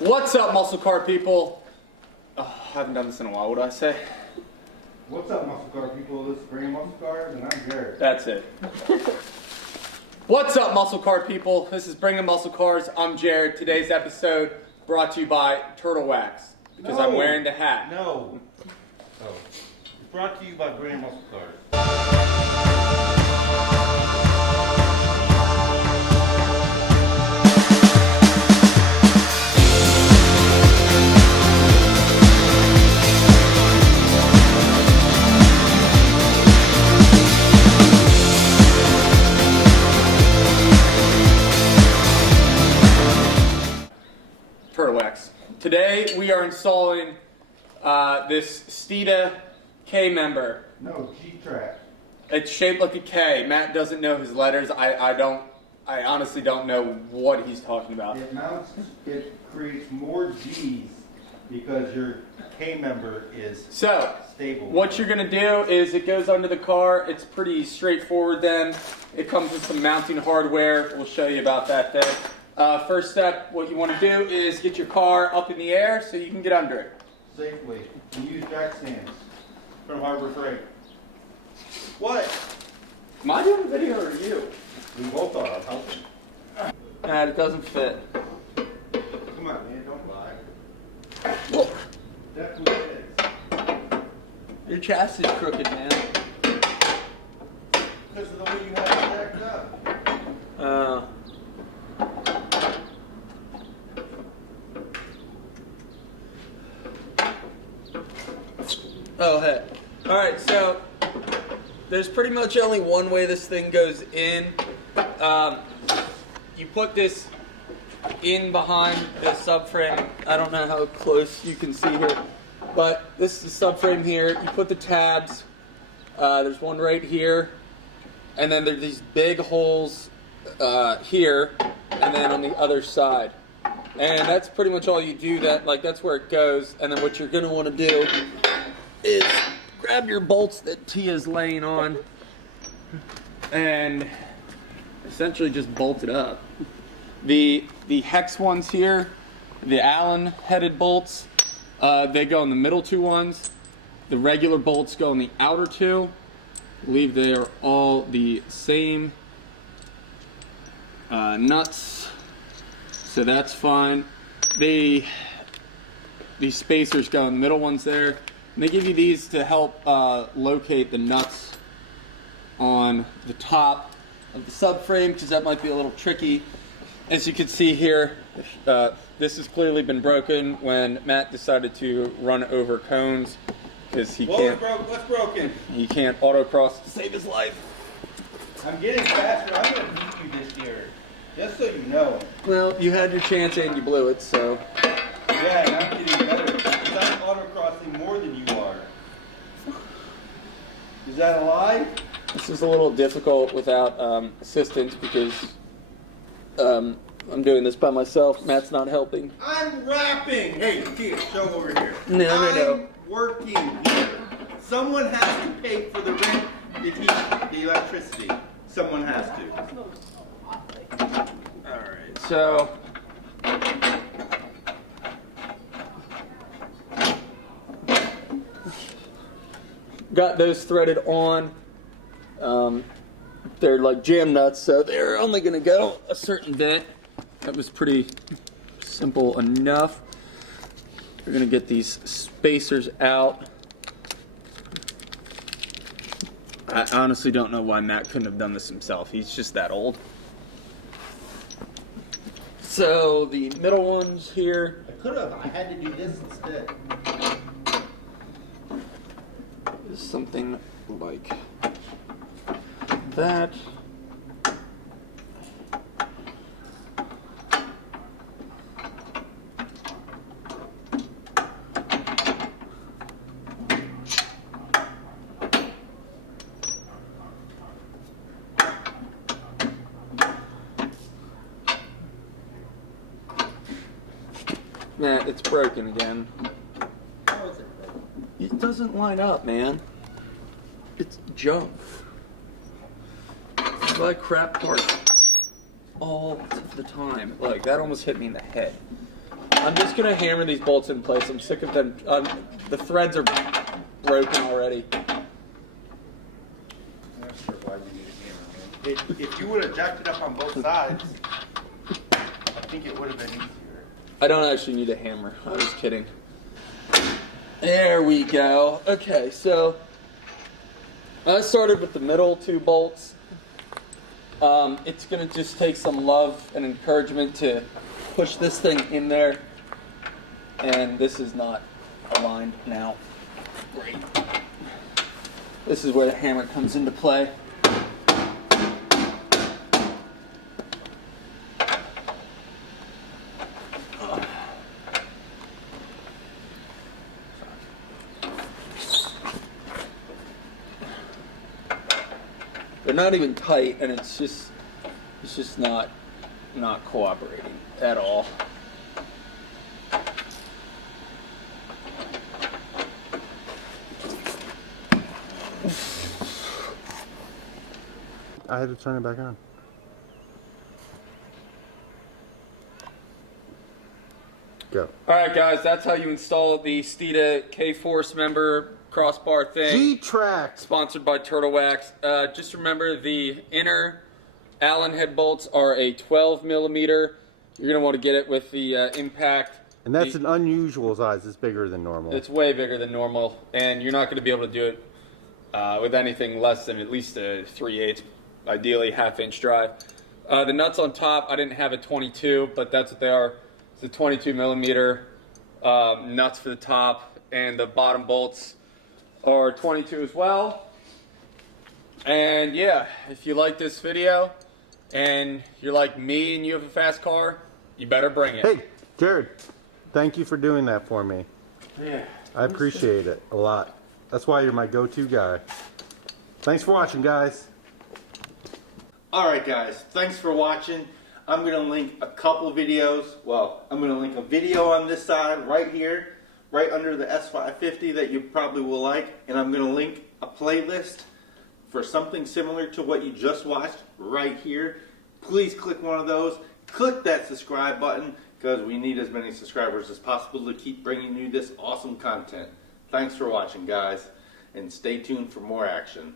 What's up, muscle car people? Oh, I haven't done this in a while. What do I say? What's up, muscle car people? This is Green Muscle Cars, and I'm Jared. That's it. What's up, muscle car people? This is Bringing Muscle Cars. I'm Jared. Today's episode brought to you by Turtle Wax because I'm wearing the hat. No. Oh. It's brought to you by Green Muscle Cars. Turtle Wax. Today we are installing this Steeda K member. No, G-Trac. It's shaped like a K. Matt doesn't know his letters. I honestly don't know what he's talking about. It creates more G's because your K member is stable. What you're gonna do is it goes under the car. It's pretty straightforward then. It comes with some mounting hardware. We'll show you about that then. First step, what you want to do is get your car up in the air so you can get under it. Safely. And use jack stands from Harbor Freight. What? Am I doing a video or you? We both are. I'm helping. Nah, it doesn't fit. Come on, man. Don't lie. Whoa. Definitely is. Your chassis is crooked, man. Because of the way you have it jacked up. Oh, hey. Alright, so there's pretty much only one way this thing goes in. You put this in behind the subframe. I don't know how close you can see here, but this is the subframe here. You put the tabs. There's one right here, and then there's these big holes here, and then on the other side. And that's pretty much all you do. That's where it goes. And then what you're going to want to do is grab your bolts that Tia's laying on and essentially just bolt it up. The hex ones here, the Allen headed bolts, they go in the middle two ones. The regular bolts go in the outer two. I believe they are all the same nuts, so that's fine. These spacers go in the middle ones there. And they give you these to help locate the nuts on the top of the subframe, because that might be a little tricky. As you can see here, this has clearly been broken when Matt decided to run over cones because he What's broken? He can't autocross to save his life. I'm getting faster. I'm going to beat you this year. Just so you know. Well, you had your chance and you blew it, so. Yeah, and I'm getting better. Because I'm autocrossing more than you are. Is that a lie? This is a little difficult without assistance because I'm doing this by myself. Matt's not helping. I'm rapping. Hey, Tia, show over here. No. I'm working here. Someone has to pay for the rent, the heat, the electricity. Someone has to. Alright, so got those threaded on. They're like jam nuts, so they're only going to go a certain bit. That was pretty simple enough. We're going to get these spacers out. I honestly don't know why Matt couldn't have done this himself. He's just that old. So the middle ones here. I could have. I had to do this instead. Is something like that. Matt, it's broken again. How is it broken? It doesn't line up, man. It's junk. I buy crap parts all the time. Like, that almost hit me in the head. I'm just gonna hammer these bolts in place. I'm sick of them. The threads are broken already. I'm not sure why you need a hammer, man. If you would have jacked it up on both sides, I think it would have been easier. I don't actually need a hammer. I was kidding. There we go. Okay, so I started with the middle 2 bolts. It's going to just take some love and encouragement to push this thing in there. And this is not aligned now. Great. This is where the hammer comes into play. They're not even tight, and it's just not cooperating at all. I had to turn it back on. Go. Alright guys, that's how you install the Steeda K-Force member crossbar thing. G-Trac. Sponsored by Turtle Wax. Just remember the inner Allen head bolts are a 12 millimeter. You're going to want to get it with the impact. And that's an unusual size. It's bigger than normal. It's way bigger than normal, and you're not going to be able to do it with anything less than at least a 3/8, ideally half-inch drive. The nuts on top, I didn't have a 22, but that's what they are. It's a 22 millimeter nuts for the top, and the bottom bolts are 22 as well. And yeah, if you like this video and you're like me and you have a fast car, you better bring it. Hey, Jared, thank you for doing that for me. Yeah. I appreciate it a lot. That's why you're my go-to guy. Thanks for watching, guys. Alright guys, thanks for watching. I'm going to link a couple videos. Well, I'm going to link a video on this side right here, right under the S550 that you probably will like. And I'm going to link a playlist for something similar to what you just watched right here. Please click one of those. Click that subscribe button because we need as many subscribers as possible to keep bringing you this awesome content. Thanks for watching, guys, and stay tuned for more action.